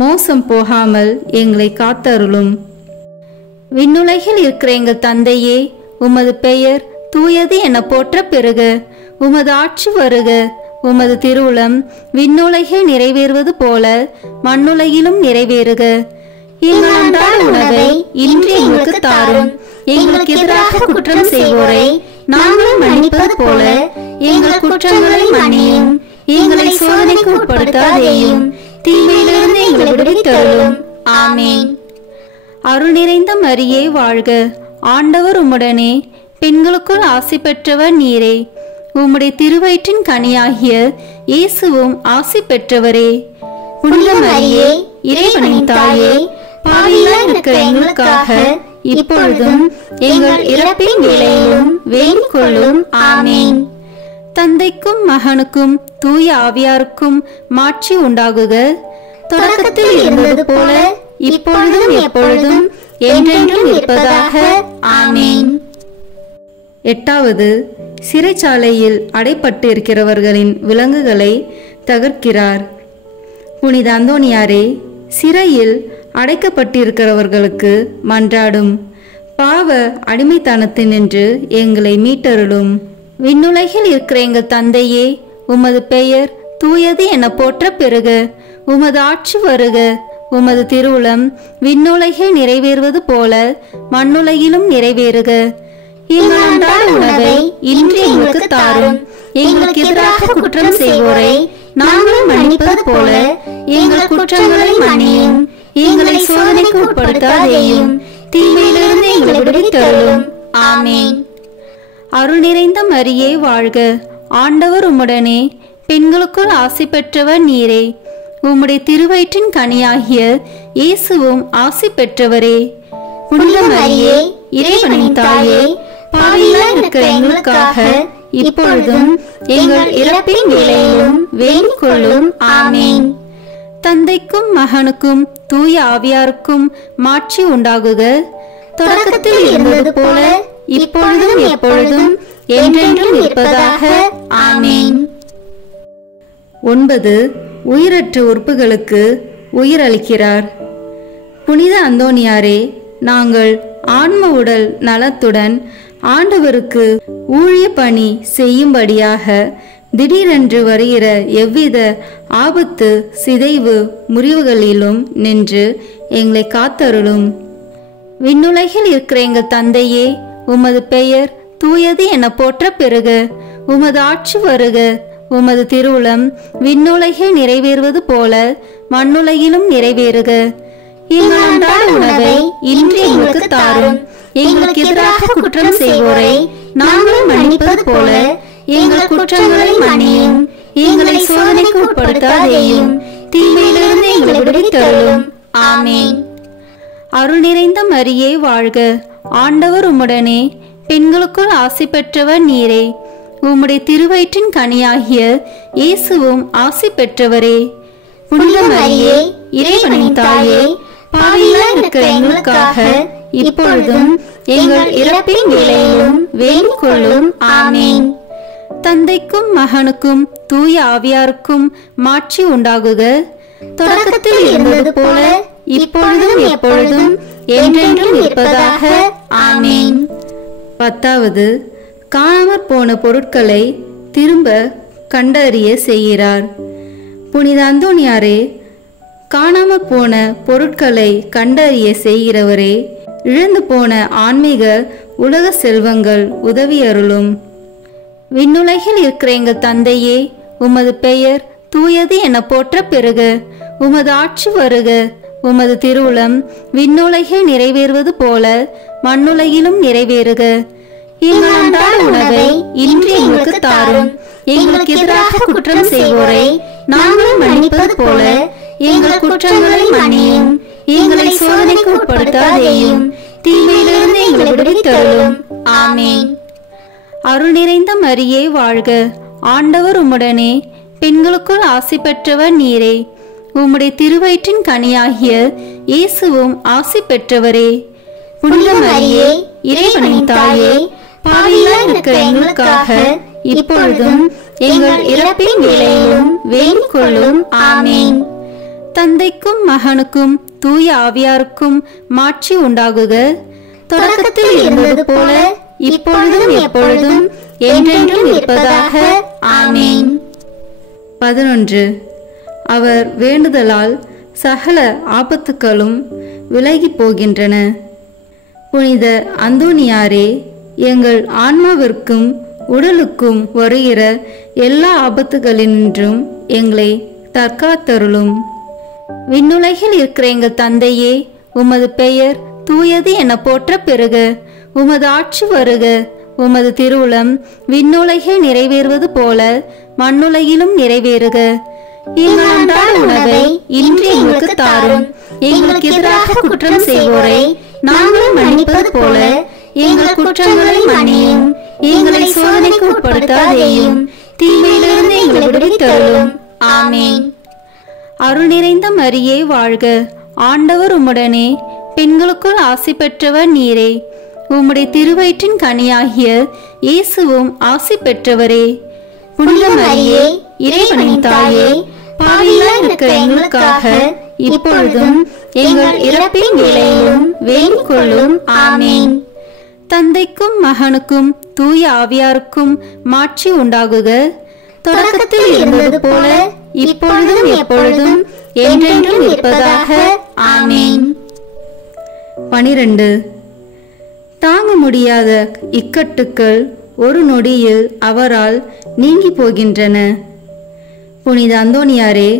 மோசம் போகாமல் எங்களை காத்தருளும். விண்ணுலகில் இருக்கிற எங்கள் தந்தையே, உமது பெயர் தூயது என போற்ற பெறுக. உமது ஆட்சி வருக. உமது திருவுளம் விண்ணுலகில் நிறைவேறுவது போல மண்ணுலகிலும் நிறைவேறுக. எங்கள் அன்றாட உணவை இன்று எங்களுக்கு தாரும். எங்களுக்கு எதிராக குற்றம் செய்வோரை நாங்கள் மன்னிப்பது போல எங்கள் குற்றங்களை மன்னியும், எங்களை சோதனைக்கு உட்படுத்தாதேயும், தீமையிலிருந்து எங்களை விடுவித்தருளும். ஆமென். அருள் நிறைந்த மரியே வாழ்க, ஆண்டவர் உம்முடனே, பெண்களுக்குள் ஆசி பெற்றவர் நீரே. உம்முடைய திருவயிற்றின் கனியாகிய இயேசுவும் ஆசி பெற்றவரே. புனித மரியே, இறைவனின் தாயே, பாவிகளாய் இருக்கிற எங்களுக்காக இப்பொழுதும் எங்கள் இறப்பின் வேளையிலும் வேண்டிக் கொள்ளும். ஆமென். தந்தைக்கும் மகனுக்கும் தூய ஆவியாருக்கும் மாட்சி உண்டாகுக, தொடக்கத்தில் இருந்தது போல இப்பொழுதும் எப்பொழுதும் என்றென்றும் இருப்பதாக. ஆமென். 8. சிறைச்சாலையில் அடைப்பட்டு இருக்கிறவர்களின் விலங்குகளை தகர்க்கிறார். புனித அந்தோனியாரே, சிறையில் அடைக்கப்பட்டிருக்கிறவர்களுக்கு மன்றாடும். பாவ அடிமைத்தனத்தினின்று எங்களை மீட்டருளும். விண்ணுலகில் இருக்கிற எங்கள் தந்தையே, உமது பெயர் தூயது என போற்ற பெறுக. உமது ஆட்சி வருக. உமது திருவுளம் விண்ணுலகில் நிறைவேறுவது போல மண்ணுலகிலும் நிறைவேறுக. எங்கள் அன்றாட உணவை இன்று எங்களுக்கு தாரும். எங்களுக்கு எதிராக குற்றம் செய்வோரை நாங்கள் மன்னிப்பது போல எங்கள் குற்றங்களை மன்னியும், எங்களை சோதனைக்கு உட்படுத்தாதேயும், தீமையிலிருந்து எங்களை விடுவித்தருளும். ஆமென். அருள் நிறைந்த மரியே வாழ்க, ஆண்டவர் உம்முடனே, பெண்களுக்குள் ஆசி பெற்றவர் நீரே. உம்முடைய திருவயிற்றின் கனியாகிய இயேசுவும் ஆசி பெற்றவரே. புனித மரியே, இறைவனின் தாயே, பாவிகளாய் இருக்கிற எங்களுக்காக இப்பொழுதும் எங்கள் இறப்பின் வேளையிலும் வேண்டிக் கொள்ளும். ஆமென். தந்தைக்கும் மகனுக்கும் தூய ஆவியாருக்கும் மாட்சி உண்டாகுக, தொடக்கத்தில் இருந்தது போல இப்பொழுதும் எப்பொழுதும் என்றென்றும் இருப்பதாக. ஆமென். 9. உயிரற்ற உறுப்புகளுக்கு உயிரளிக்கிறார். புனித அந்தோனியாரே, நாங்கள் ஆன்ம உடல் நலத்துடன் ஆண்டவருக்கு ஊழிய பணி செய்யும்படியாக திடீரென்று வருகிற எவ்வித ஆபத்து சிதைவு முறிவுகளிலும் நின்று எங்களை காத்தருளும். விண்ணுலகில் இருக்கிற எங்கள் தந்தையே, உமது பெயர் தூயது என போற்ற பெறுக. உமது ஆட்சி வருக. உமது திருவுளம் விண்ணுலகில் நிறைவேறுவது போல மண்ணுலகிலும் நிறைவேறுக. எங்கள் அன்றாட உணவை இன்று எங்களுக்கு தாரும். எங்களுக்கு எதிராக குற்றம் செய்வோரை நாங்கள் மன்னிப்பது போல எங்கள் குற்றங்களை மன்னியும். எங்களை சோதனைக்கு உட்படுத்தாதேயும், தீமையிலிருந்து எங்களை விடுவித்தருளும். ஆமென். அருள் நிறைந்த மரியே வாழ்க. ஆண்டவர் உம்முடனே, பெண்களுக்குள் ஆசி பெற்றவர் நீரே. உம்முடைய திருவயிற்றின் கனியாகிய இயேசுவும் ஆசி பெற்றவரே. புனித மரியே, இறைவனின் தாயே, பாவிகளாய் இருக்கிற எங்களுக்காக இப்பொழுதும் எங்கள் இறப்பின் வேளையிலும் வேண்டிக் கொள்ளும். ஆமென். தந்தைக்கும் மகனுக்கும் தூய ஆவியாருக்கும் மாட்சி உண்டாகுக. தொடக்கத்தில் இருந்தது போல இப்பொழுதும் எப்பொழுதும் என்றென்றும் இருப்பதாக. ஆமென். 10வது, காணாமற் போன பொருட்களை திரும்ப கண்டறிய செய்கிறார். புனித அந்தோனியாரே, காணாமற் போன பொருட்களை கண்டறிய செய்கிறவரே, இழந்து போன ஆன்மீக உலக செல்வங்கள் உதவியருளும். விண்ணுலகில் இருக்கிற எங்கள் தந்தையே, உமது பெயர் தூயது என போற்ற பெறுக. உமது ஆட்சி வருக. உமது திருவுளம் விண்ணுலகில் நிறைவேறுவது போல மண்ணுலகிலும் நிறைவேறுக. எங்கள் அன்றாட உணவை இன்று எங்களுக்கு தாரும். எங்களுக்கு எதிராக குற்றம் செய்வோரை நாங்கள் மன்னிப்பது போல எங்கள் குற்றங்களை மன்னியும். எங்களை சோதனைக்கு உட்படுத்தாதேயும், தீமையிலிருந்து எங்களை விடுவித்தருளும். ஆமென். அருள் நிறைந்த மரியே வாழ்க. ஆண்டவர் உம்முடனே, பெண்களுக்குள் ஆசி பெற்றவர் நீரே. உம்முடைய திருவயிற்றின் கனியாகிய இயேசுவும் ஆசி பெற்றவரே. புனித மரியே, இறைவனின் தாயே, பாவிகளாய் இருக்கிற எங்களுக்காக இப்பொழுதும் எங்கள் இறப்பின் வேளையிலும் வேண்டிக் கொள்ளும். ஆமென். தந்தைக்கும் மகனுக்கும் தூய ஆவியாருக்கும் மாட்சி உண்டாகுக. தொடக்கத்தில் இருந்தது போல இப்பொழுதும் எப்பொழுதும் என்றென்றும் இருப்பதாக. ஆமென். 11. அவர் வேண்டுதலால் சகல ஆபத்துக்களும் விலகி போகின்றன. புனித அந்தோனியாரே, எங்கள் ஆன்மாவிற்கும் உடலுக்கும் வருகிற எல்லா ஆபத்துகளினின்றும் எங்களை தற்காத்தருளும். விண்ணுலகில் இருக்கிற எங்கள் தந்தையே, உமது பெயர் தூயது என போற்ற பெறுக. உமது ஆட்சி வருக. உமது திருவுளம் விண்ணுலகில் நிறைவேறுவது போல மண்ணுலகிலும் நிறைவேறுக. எங்கள் அன்றாட உணவை இன்று எங்களுக்கு தாரும். எங்களுக்கு எதிராக குற்றம் செய்வோரை நாங்கள் மன்னிப்பது போல எங்கள் குற்றங்களை மன்னியும். எங்களை சோதனைக்கு உட்படுத்தாதேயும், தீமையிலிருந்து எங்களை விடுவித்தருளும். ஆமென். அருள் நிறைந்த மரியே வாழ்க. ஆண்டவர் உம்முடனே, பெண்களுக்குள் ஆசி பெற்றவர் நீரே. உம்முடைய திருவயிற்றின் கனியாகிய இயேசுவும் ஆசி பெற்றவரே. புனித மரியே, இறைவனின் தாயே, பாவிகளாய் இருக்கிற எங்களுக்காக இப்பொழுதும் எங்கள் இறப்பின் வேளையிலும் வேண்டிக் கொள்ளும். ஆமென். தந்தைக்கும் மகனுக்கும் தூய ஆவியாருக்கும் மாட்சி உண்டாகுக. தொடக்கத்தில் இருந்தது போல இப்பொழுதும் எப்பொழுதும் என்றென்றும் இருப்பதாக. ஆமென். 12. தாங்க முடியாத இக்கட்டுக்கள் ஒரு நொடியில் அவரால் நீங்கி போகின்றன. புனித அந்தோனியாரே,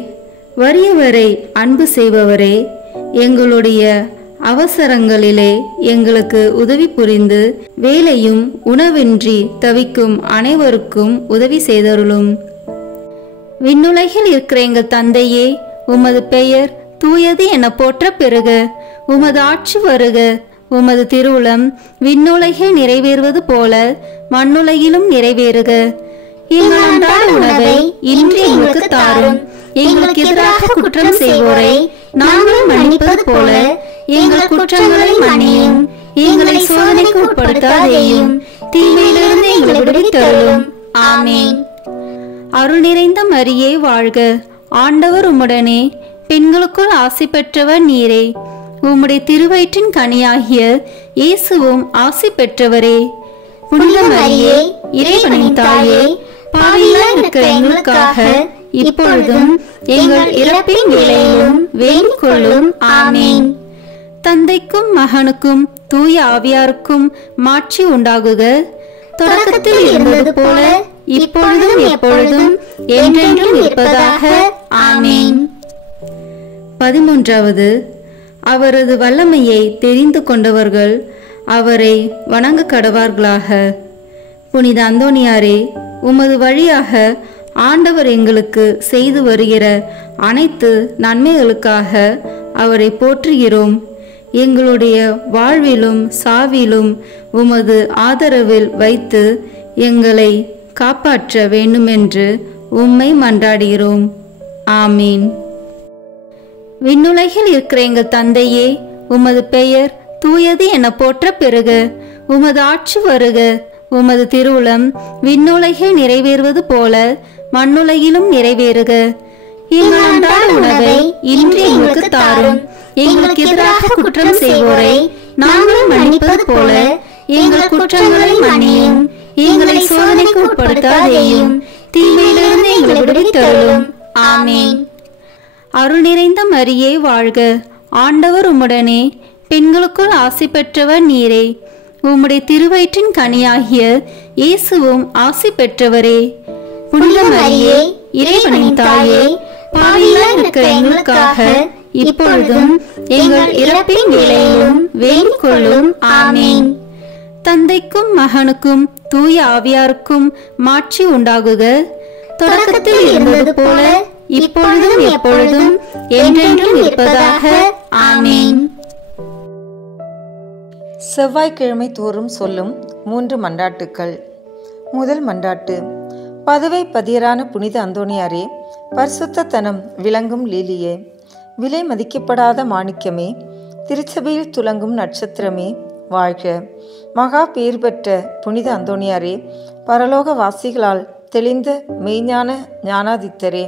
வறியவரை அன்பு செய்பவரே, எங்களுடைய அவசரங்களிலே எங்களுக்கு உதவி புரிந்து வேலையும் உணவின்றி தவிக்கும் அனைவருக்கும் உதவி செய்தருளும். விண்ணுலகில் இருக்கிற எங்கள் தந்தையே, உமது பெயர் தூயது என போற்ற பெறுக. உமது ஆட்சி வருக. உமது திருவுளம் விண்ணுலகில் நிறைவேறுவது போல மண்ணுலகிலும் நிறைவேறுக. எங்கள் அன்றாட உணவை இன்று எங்களுக்கு தாரும். எங்களுக்கு எதிராக குற்றம் செய்வோரை நாங்கள் மன்னிப்பது போல எங்கள் குற்றங்களை மன்னியும். எங்களை சோதனைக்கு உட்படுத்தாதேயும், தீமையிலிருந்து எங்களை விடுவித்தருளும். ஆமென். அருள் நிறைந்த மரியே வாழ்க. ஆண்டவர் உம்முடனே, பெண்களுக்குள் ஆசி பெற்றவர் நீரே. உம்முடைய திருவயிற்றின் கனியாகிய இயேசுவும் ஆசி பெற்றவரே. புனித மரியே, இறைவனின் தாயே, பாவிகளாய் இருக்கிற எங்களுக்காக இப்பொழுதும் எங்கள் இறப்பின் வேளையிலும் வேண்டிக் கொள்ளும். ஆமீன். தந்தைக்கும் மகனுக்கும் தூய ஆவியாருக்கும் மாட்சி உண்டாகுக. தொடக்கத்தில் இருந்தது போல இப்பொழுதும் எப்பொழுதும் என்றென்றும் இருப்பதாக. ஆமீன். 13வது, அவரது வல்லமையை தெரிந்து கொண்டவர்கள் அவரை வணங்க கடவார்களாக. புனித அந்தோணியாரே, உமது வழியாக ஆண்டவர் எங்களுக்கு செய்து வருகிற அனைத்து நன்மைகளுக்காக அவரை போற்றுகிறோம். எங்களுடைய வாழ்விலும் சாவிலும் உமது ஆதரவில் வைத்து எங்களை காப்பாற்ற வேண்டுமென்று உம்மை மன்றாடுகிறோம். ஆமீன். விண்ணுலகில் இருக்கிற எங்கள் தந்தையே, உமது பெயர் தூயது என போற்ற பெறுக. உமது ஆட்சி வருக. உமது திருவுளம் விண்ணுலகில் நிறைவேறுவது போல மண்ணுலகிலும் நிறைவேறுக. எங்கள் அன்றாட உணவை இன்று எங்களுக்கு தாரும். எங்களுக்கு எதிராக குற்றம் செய்வோரை நாங்கள் மன்னிப்பது போல எங்கள் குற்றங்களை மன்னியும். எங்களை சோதனைக்கு உட்படுத்தாதேயும், தீமையிலிருந்து எங்களை விடுவித்தருளும். ஆமீன். அருள் நிறைந்த மரியே வாழ்க. ஆண்டவர் உம்முடனே, பெண்களுக்குள் ஆசி பெற்றவர் நீரே. உம்முடைய திருவயிற்றின் கனியாகிய இயேசுவும் ஆசி பெற்றவரே. புனித மரியே, இறைவனின் தாயே, பாவிகளாய் இருக்கிற எங்களுக்காக இப்பொழுதும் எங்கள் இறப்பின் வேளையிலும் வேண்டிக் கொள்ளும். ஆமீன். தந்தைக்கும் மகனுக்கும் தூய ஆவியாருக்கும் மாட்சி உண்டாகுக. தொடக்கத்தில் இருந்தது போல இப்பொழுதும் எப்பொழுதும் என்றென்றும் இருப்பதாக. ஆமீன். செவ்வாய்க்கிழமை தோறும் சொல்லும் 3 மன்றாட்டுக்கள். முதல் மன்றாட்டு. பதுவை பதியரான புனித அந்தோணியாரே, பரிசுத்தத்தனம் விளங்கும் லீலியே, விலை மதிக்கப்படாத மாணிக்கமே, திருச்சபையில் துலங்கும் நட்சத்திரமே, வாழ்க. மகா பேர் பெற்ற புனித அந்தோணியாரே, பரலோக வாசிகளால் தெளிந்த மெய்ஞான ஞானாதித்தரே,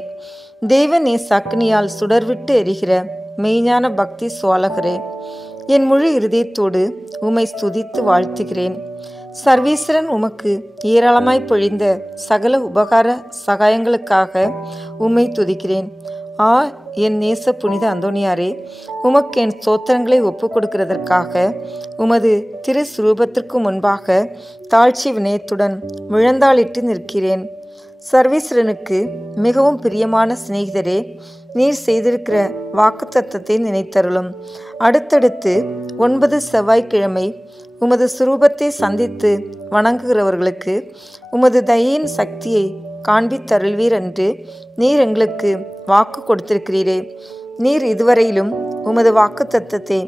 தேவநே சக்னியால் சுடர்விட்டு எரிகிற மெய்ஞான பக்தி சுவாலகரே, என் முழு இருதயத்தோடு உம்மை ஸ்துதித்து வாழ்த்துகிறேன். சர்வீஸ்வரன் உமக்கு ஏராளமாய் பொழிந்த சகல உபகார சகாயங்களுக்காக உம்மை துதிக்கிறேன். என் நேச புனித அந்தோணியாரே, உமக்கு என் ஸ்தோத்திரங்களை ஒப்புக் கொடுக்கிறதற்காக உமது திரு சுரூபத்திற்கு முன்பாக தாழ்ச்சி வினயத்துடன் முழந்தாளிட்டு நிற்கிறேன். சர்வீஸ்வரனுக்கு மிகவும் பிரியமான சிநேகிதரே, நீர் செய்திருக்கிற வாக்குத்தத்தத்தை நினைத்தருளும். அடுத்தடுத்து 9 செவ்வாய்க்கிழமை உமது சுரூபத்தை சந்தித்து வணங்குகிறவர்களுக்கு உமது தயையின் சக்தியை காண்பித்தருள்வீர் என்று நீர் எங்களுக்கு வாக்கு கொடுத்திருக்கிறீரே. நீர் இதுவரையிலும் உமது வாக்குத்தத்தத்தை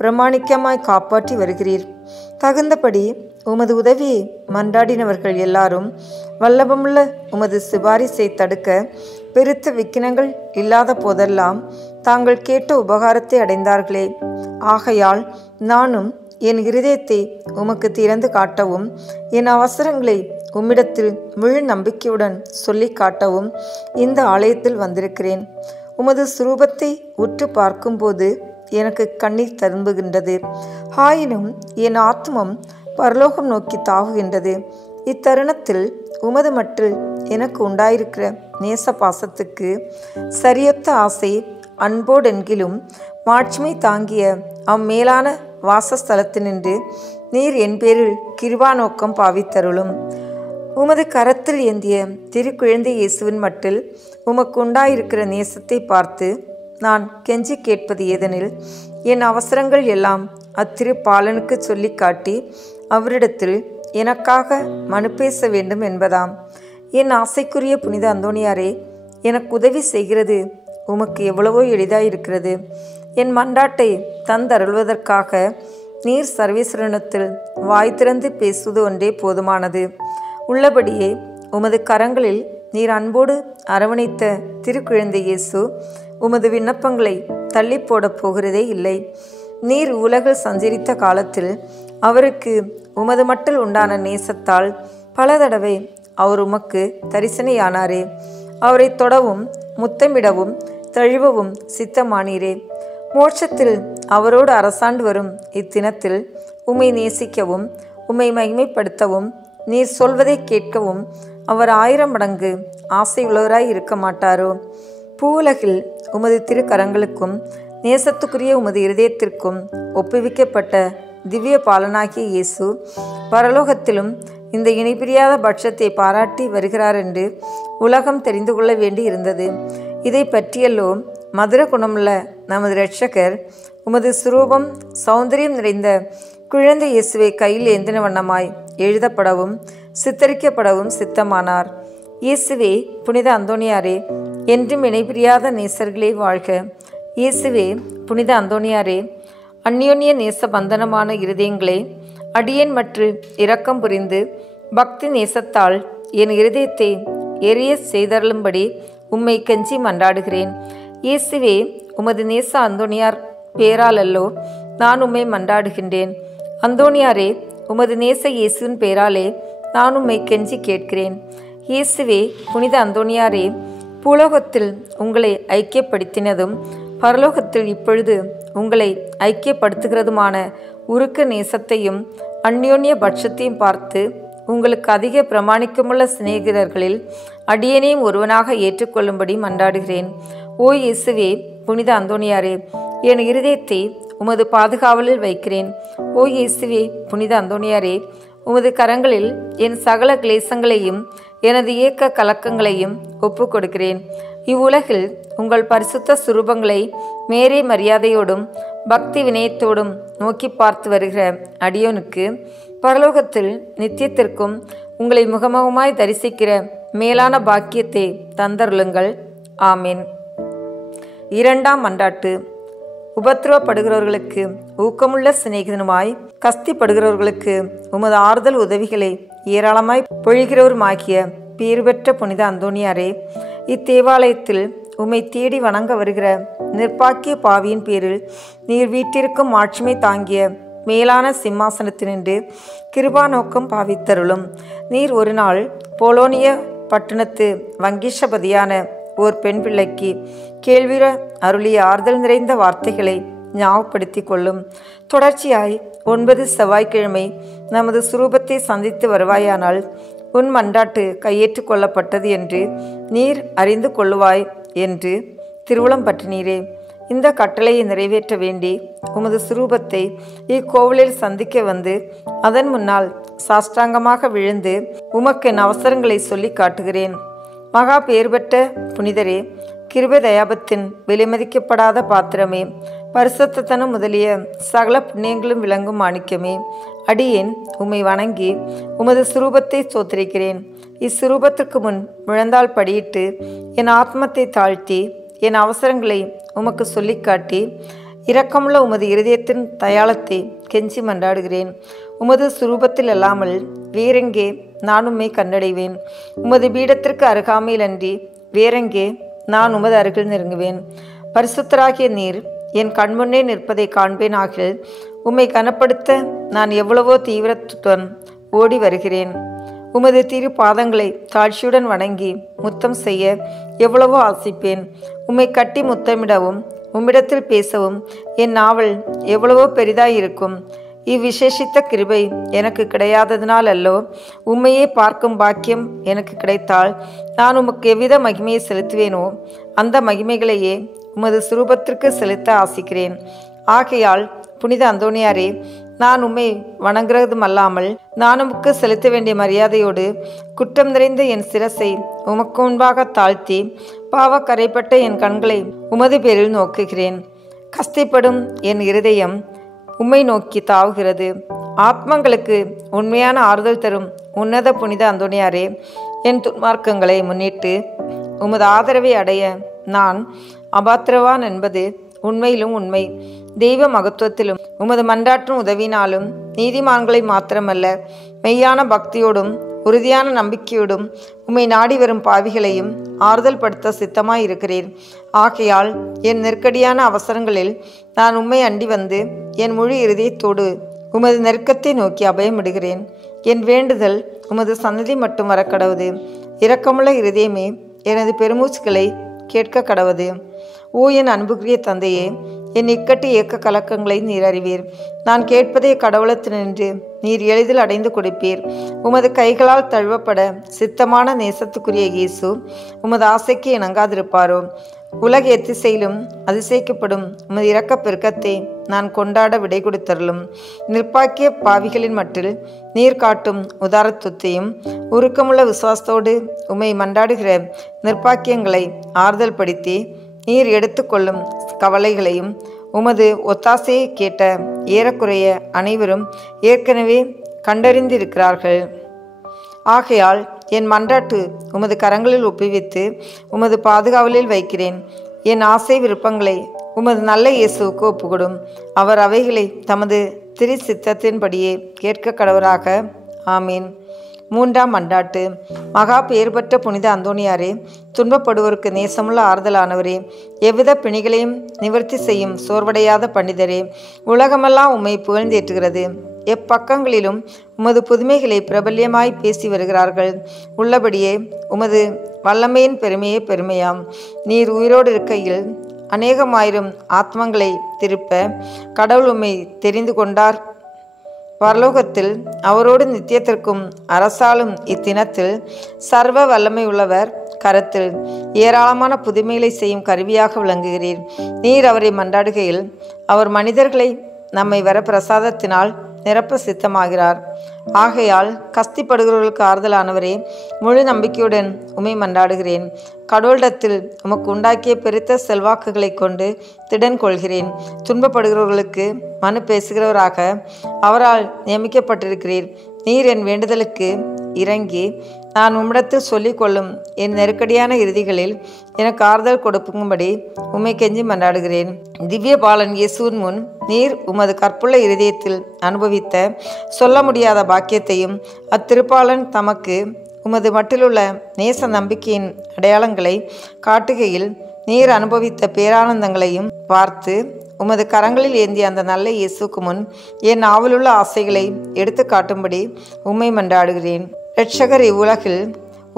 பிரமாணிக்கமாய் காப்பாற்றி வருகிறீர். தகுந்தபடி உமது உதவியை மன்றாடினவர்கள் எல்லாரும் வல்லபமுள்ள உமது சிபாரிசை தடுக்க பெருத்த விக்கினங்கள் இல்லாத போதெல்லாம் தாங்கள் கேட்ட உபகாரத்தை அடைந்தார்களே. ஆகையால் நானும் என் இருதயத்தை உமக்கு திறந்து காட்டவும், என் அவசரங்களை உம்மிடத்தில் முழு நம்பிக்கையுடன் சொல்லி காட்டவும் இந்த ஆலயத்தில் வந்திருக்கிறேன். உமது சுரூபத்தை உற்று பார்க்கும்போது எனக்கு கண்ணீர் தரும்புகின்றது. ஆயினும் என் ஆத்மம் பரலோகம் நோக்கி தாவுகின்றது. இத்தருணத்தில் உமது மட்டில் எனக்கு உண்டாயிருக்கிற நேச பாசத்துக்கு சரியொத்த ஆசை அன்போடென்கிலும் மாட்சிமை தாங்கிய அம்மேலான வாசஸ்தலத்தினின்று நீர் என் பேரில் கிருபா நோக்கம் பாவித்தருளும். உமது கரத்தில் ஏந்திய திருக்குழந்தை இயேசுவின் மட்டில் உமக்கு உண்டாயிருக்கிற நேசத்தை பார்த்து நான் கெஞ்சி கேட்பது ஏதெனில், என் அவசரங்கள் எல்லாம் அத்திரு பாலனுக்கு சொல்லி காட்டி அவரிடத்தில் எனக்காக மனு பேச வேண்டும் என்பதாம். என் ஆசைக்குரிய புனித அந்தோணியாரே, எனக்கு உதவி செய்கிறது உமக்கு எவ்வளவோ எளிதாயிருக்கிறது. என் மன்றாட்டை தந்தருள்வதற்காக நீர் சர்வீஸ்வரனத்தில் வாய் திறந்து பேசுவது ஒன்றே போதுமானது. உள்ளபடியே உமது கரங்களில் நீர் அன்போடு அரவணைத்த திருக்குழந்தை இயேசு உமது விண்ணப்பங்களை தள்ளி போடப் போகிறதே இல்லை. நீர் உலகில் சஞ்சரித்த காலத்தில் அவருக்கு உமது மட்டில் உண்டான நேசத்தால் பல தடவை அவர் உமக்கு தரிசனையானாரே. அவரை தொடவும் முத்தமிடவும் தழுவவும் சித்தமானீரே. மோட்சத்தில் அவரோடு அரசாண்டு வரும் இத்தினத்தில் உம்மை நேசிக்கவும் உம்மை மகிமைப்படுத்தவும் நீர் சொல்வதை கேட்கவும் அவர் 1000 மடங்கு ஆசையுள்ளவராய் இருக்க மாட்டாரோ? பூவுலகில் உமது திருக்கரங்களுக்கும் நேசத்துக்குரிய உமது இருதயத்திற்கும் ஒப்புவிக்கப்பட்ட திவ்ய பாலனாகிய இயேசு பரலோகத்திலும் இந்த இணைபிரியாத பட்சத்தை பாராட்டி வருகிறார் என்று உலகம் தெரிந்து கொள்ள வேண்டி இருந்தது. இதை பற்றியல்லோ மதுர குணமுள்ள நமது இரட்சகர் உமது சுரூபம் சௌந்தரியம் நிறைந்த குழந்தை இயேசுவை கையில் ஏந்தின வண்ணமாய் எழுதப்படவும் சித்தரிக்கப்படவும் சித்தமானார். இயேசுவே புனித அந்தோணியாரே, என்றும் இணைபிரியாத நேசர்களே வாழ்க. இயேசுவே புனித அந்தோணியாரே, அந்யோன்ய நேச பந்தனமான இருதயங்களே, அடியேன் மற்றும் இரக்கம் புரிந்து பக்தி நேசத்தால் என் இருதயத்தை எரிய செய்தருளும்படி உம்மை கெஞ்சி மன்றாடுகிறேன். இயேசுவே, உமது நேச அந்தோணியார் பேராலல்லோ நான் உம்மை மன்றாடுகின்றேன். அந்தோணியாரே, உமது நேச இயேசுவின் பேராலே நான் உம்மை கெஞ்சி கேட்கிறேன். இயேசுவே புனித அந்தோணியாரே, பூலோகத்தில் உங்களை ஐக்கியப்படுத்தினதும் பரலோகத்தில் இப்பொழுது உங்களை ஐக்கியப்படுத்துகிறதுமான உருக்க நேசத்தையும் அந்யோன்ய பட்சத்தையும் பார்த்து உங்களுக்கு அதிக பிரமாணிக்கமுள்ள சிநேகிதர்களில் அடியேனையும் ஒருவனாக ஏற்றுக்கொள்ளும்படி மன்றாடுகிறேன். ஓ இயேசுவே புனித அந்தோணியாரே, என் இருதயத்தை உமது பாதுகாவலில் வைக்கிறேன். ஓ இயேசுவே புனித அந்தோணியாரே, உமது கரங்களில் என் சகல கிளேசங்களையும் எனது ஏக்க கலக்கங்களையும் ஒப்பு கொடுக்கிறேன். இவ்வுலகில் உங்கள் பரிசுத்த சுரூபங்களை மேரே மரியாதையோடும் பக்தி வினயத்தோடும் நோக்கி பார்த்து வருகிற அடியோனுக்கு பரலோகத்தில் நித்தியத்திற்கும் உங்களை முகமுகமாய் தரிசிக்கிற மேலான பாக்கியத்தை தந்தருளுங்கள். ஆமீன். 2ஆம் மன்றாட்டு. உபத்திரவப்படுகிறவர்களுக்கு ஊக்கமுள்ள சிநேகிதனுமாய் கஸ்திப்படுகிறவர்களுக்கு உமது ஆறுதல் உதவிகளை ஏராளமாய் பொழிகிறவருமாகிய பேறு பெற்ற புனித அந்தோணியாரே, இத்தேவாலயத்தில் உம்மை தேடி வணங்க வருகிற நிர்பாக்கிய பாவியின் பேரில் நீர் வீட்டிற்கும் மாட்சிமை தாங்கிய மேலான சிம்மாசனத்தினின்று கிருபா நோக்கம் பாவித்தருளும். நீர் ஒரு நாள் போலோனிய பட்டணத்து வங்கிஷபதியான ஓர் பெண் பிள்ளைக்கு கேள்விர அருளிய ஆறுதல் நிறைந்த வார்த்தைகளை ஞாபகப்படுத்தி கொள்ளும். தொடர்ச்சியாய் 9 செவ்வாய்க்கிழமை நமது சுரூபத்தை சந்தித்து வருவாயானால் உன் மன்றாட்டு கையேற்று கொள்ளப்பட்டது என்று நீர் அறிந்து கொள்ளுவாய் என்று திருவுளம் பற்றினீரே. இந்த கட்டளையை நிறைவேற்ற வேண்டி உமது சுரூபத்தை இக்கோவிலில் சந்திக்க வந்து அதன் முன்னால் சாஷ்டாங்கமாக விழுந்து உமக்கு என் அவசரங்களை சொல்லி காட்டுகிறேன். மகா பேர் பெற்ற புனிதரே, கிருபை தயாபத்தின் விலைமதிக்கப்படாத பாத்திரமே, பரிசுத்தத்தனம் முதலிய சகல புண்ணியங்களும் விளங்கும் மாணிக்கமே, அடியேன் உம்மை வணங்கி உமது சுரூபத்தை சோத்திரிக்கிறேன். இச்சுரூபத்திற்கு முன் முழந்தால் படியிட்டு என் ஆத்மத்தை தாழ்த்தி என் அவசரங்களை உமக்கு சொல்லி காட்டி இரக்கமுள்ள உமது இருதயத்தின் தயாளத்தை கெஞ்சி மன்றாடுகிறேன். உமது சுரூபத்தில் அல்லாமல் வேறெங்கே நான் உம்மை கண்டடைவேன்? உமது பீடத்திற்கு அருகாமையில் அன்றி வேறெங்கே நான் உமது அருகில் நெருங்குவேன்? பரிசுத்தராகிய நீர் என் கண்முன்னே நிற்பதை காண்பேன் ஆகில் உம்மை கனப்படுத்த நான் எவ்வளவோ தீவிரத்துடன் ஓடி வருகிறேன். உமது திரு பாதங்களை தாழ்ச்சியுடன் வணங்கி முத்தம் செய்ய எவ்வளவோ ஆசிப்பேன். உம்மை கட்டி முத்தமிடவும் உம்மிடத்தில் பேசவும் என் நாவல் எவ்வளவோ பெரிதாயிருக்கும். இவ்விசேஷித்த கிருபை எனக்கு கிடையாததினால் அல்லோ, உம்மையே பார்க்கும் பாக்கியம் எனக்கு கிடைத்தால் நான் உமக்கு எவ்வித மகிமையை செலுத்துவேனோ அந்த மகிமைகளையே உமது சுரூபத்திற்கு செலுத்த ஆசிக்கிறேன். ஆகையால் புனித அந்தோணியாரே, நான் உம்மை வணங்குறதும் அல்லாமல் நான் உமக்கு செலுத்த வேண்டிய மரியாதையோடு குற்றம் நிறைந்த என் சிரசை உமக்கு முன்பாக தாழ்த்தி பாவ கரைப்பட்ட என் கண்களை உமது பேரில் நோக்குகிறேன். கஷ்டப்படும் என் இருதயம் உம்மை நோக்கி தாவுகிறது. ஆத்மங்களுக்கு உண்மையான ஆறுதல் தரும் உன்னத புனித அந்தோணியாரே, என் துன்மார்க்கங்களை முன்னிட்டு உமது ஆதரவை அடைய நான் அபாத்திரவான் என்பது உண்மையிலும் உண்மை. தெய்வ மகத்துவத்திலும் உமது மன்றாற்றும் உதவினாலும் நீதிமான்களை மாத்திரமல்ல, மெய்யான பக்தியோடும் உறுதியான நம்பிக்கையோடும் உம்மை நாடி வரும் பாவிகளையும் ஆறுதல் படுத்த சித்தமாயிருக்கிறேன். ஆகையால் என் நெருக்கடியான அவசரங்களில் நான் உம்மை அண்டி வந்து என் முழு இருதயத்தோடு உமது நெருக்கத்தை நோக்கி அபயமிடுகிறேன். என் வேண்டுதல் உமது சன்னதி மட்டும் வர கடவுது. இரக்கமுள்ள இருதயமே, எனது பெருமூச்சுக்களை கேட்க கடவுது. ஓ என் அன்புக்குரிய தந்தையே, என் இக்கட்டு ஏக்க கலக்கங்களை நீர் அறிவீர். நான் கேட்பதை கடவுளத்தினின்று நீர் எளிதில் அடைந்து கொடுப்பீர். உமது கைகளால் தழுவப்பட சித்தமான நேசத்துக்குரிய இயேசு உமது ஆசைக்கு இணங்காதிருப்பாரோ? உலக எத்திசையிலும் அதிசயிக்கப்படும் உமது இரக்கப் பெருக்கத்தை நான் கொண்டாட விடை கொடுத்தருளும். நிர்பாக்கிய பாவிகளின் மட்டில் நீர் காட்டும் உதாரத்துவத்தையும் உருக்கமுள்ள விசுவாசத்தோடு உம்மை மன்றாடுகிற நிர்பாக்கியங்களை ஆறுதல் படுத்தி நீர் எடுத்துக்கொள்ளும் கவலைகளையும் உமது ஒத்தாசையை கேட்ட ஏறக்குறைய அனைவரும் ஏற்கனவே கண்டறிந்திருக்கிறார்கள். ஆகையால் என் மன்றாட்டு உமது கரங்களில் ஒப்புவித்து உமது பாதுகாவலில் வைக்கிறேன். என் ஆசை விருப்பங்களை உமது நல்ல இயேசுவுக்கு ஒப்புக்கொடும். அவர் அவைகளை தமது திரு சித்தத்தின்படியே கேட்க கடவராக. ஆமீன். 3ஆம் மன்றாட்டு. மகா பெயர் பெற்ற புனித அந்தோணியாரே, துன்பப்படுவோருக்கு நேசமுள்ள ஆறுதலானவரே, எவ்வித பிணிகளையும் நிவர்த்தி செய்யும் சோர்வடையாத பண்டிதரே, உலகமெல்லாம் உம்மை புகழ்ந்தேற்றுகிறது. எப்பக்கங்களிலும் உமது புதுமைகளை பிரபல்யமாய் பேசி வருகிறார்கள். உள்ளபடியே உமது வல்லமையின் பெருமையே பெருமையாம். நீர் உயிரோடு இருக்கையில் அநேகமாயிரம் ஆத்மங்களை திருப்ப கடவுள் உம்மை தெரிந்து கொண்டார். பரலோகத்தில் அவரோடு நித்தியத்திற்கும் அரசாலும் இத்தினத்தில் சர்வ வல்லமை உள்ளவர் கரத்தில் ஏராளமான புதுமைகளை செய்யும் கருவியாக விளங்குகிறீர். நீர் அவரை மன்றாடுகையில் அவர் மனிதர்களை நம்மை வர பிரசாதத்தினால் நிரப்ப சித்தமாகிறார். ஆகையால் கஸ்திப்படுகிறவர்களுக்கு ஆறுதலானவரே, முழு நம்பிக்கையுடன் உம்மை மன்றாடுகிறேன். கடவுளிடத்தில் உமக்கு உண்டாக்கிய பெருத்த செல்வாக்குகளை கொண்டு திடன் கொள்கிறேன். துன்பப்படுகிறவர்களுக்கு மனு பேசுகிறவராக அவரால் நியமிக்கப்பட்டிருக்கிறீர். நீர் என் வேண்டுதலுக்கு இறங்கி நான் உம்மிடத்தில் சொல்லிக் கொள்ளும் என் நெருக்கடியான இறுதிகளில் எனக்கு ஆறுதல் கொடுக்கும்படி உம்மை கெஞ்சி மன்றாடுகிறேன். திவ்ய பாலன் இயேசுவின் முன் நீர் உமது கற்புள்ள இருதயத்தில் அனுபவித்த சொல்ல முடியாத பாக்கியத்தையும் அத்திருப்பாளன் தமக்கு உமது மட்டிலுள்ள நேச நம்பிக்கையின் அடையாளங்களை காட்டுகையில் நீர் அனுபவித்த பேரானந்தங்களையும் பார்த்து உமது கரங்களில் ஏந்திய அந்த நல்ல இயேசுக்கு முன் என் ஆவலுள்ள ஆசைகளை எடுத்து காட்டும்படி உம்மை மன்றாடுகிறேன். இரட்சகர் இவ்வுலகில்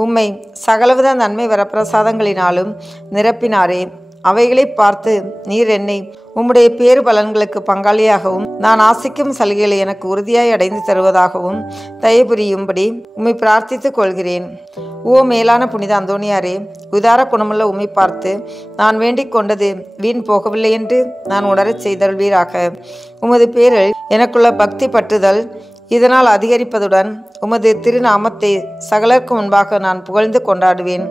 உம்மை சகலவித நன்மை வரப்பிரசாதங்களினாலும் நிரப்பினாரே. அவைகளை பார்த்து நீர் என்னை உம்முடைய பேறு பலன்களுக்கு பங்காளியாகவும் நான் ஆசிக்கும் சலுகைகளை எனக்கு உறுதியாய் அடைந்து தருவதாகவும் தயபுரியும்படி உம்மை பிரார்த்தித்துக் கொள்கிறேன். ஓ மேலான புனித அந்தோணியாரே, உதார குணமுள்ள உம்மை பார்த்து நான் வேண்டிக் கொண்டது வீண் போகவில்லை என்று நான் உணரச் செய்தருள்வீராக. உமது பேரில் எனக்குள்ள பக்தி பற்றுதல் இதனால் அதிகரிப்பதுடன் உமது திருநாமத்தை சகலருக்கு முன்பாக நான் புகழ்ந்து கொண்டாடுவேன்.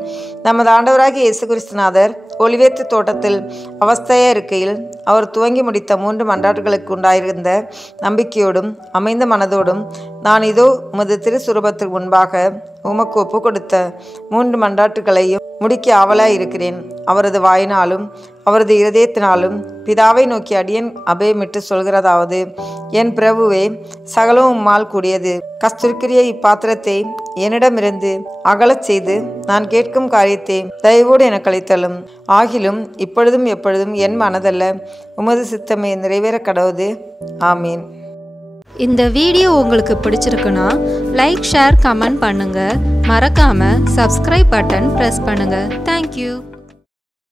நமது ஆண்டவராகிய இயேசு கிறிஸ்துநாதர் ஒலிவேத்து தோட்டத்தில் அவஸ்தையாக இருக்கையில் அவர் துவங்கி முடித்த 3 மன்றாட்டுகளுக்கு உண்டாயிருந்த நம்பிக்கையோடும் அமைந்த மனதோடும் நான் இதோ உமது திருசுரூபத்திற்கு முன்பாக உமக்கு ஒப்பு கொடுத்த 3 மன்றாட்டுகளையும் முடிக்க ஆவலாய் இருக்கிறேன். அவரது வாயினாலும் அவரது இருதயத்தினாலும் பிதாவை நோக்கி அடியேன் அபயமிட்டு சொல்கிறதாவது: என் பிரபுவே, சகலவும் உம்மால் கூடியது. கஸ்தூரிக்குரிய இப்பாத்திரத்தை என்னிடமிருந்து அகலச் செய்து நான் கேட்கும் காரியத்தை தயவோடு எனக்கு அளித்தலும். ஆகிலும் இப்பொழுதும் எப்பொழுதும் என் மனதல்ல, உமது சித்தமே நிறைவேற கடவுது. ஆமீன். இந்த வீடியோ உங்களுக்கு பிடிச்சிருக்குன்னா லைக், ஷேர், கமெண்ட் பண்ணுங்க. மறக்காம சப்ஸ்கிரைப் பட்டன் பிரஸ் பண்ணுங்க. தேங்க்யூ.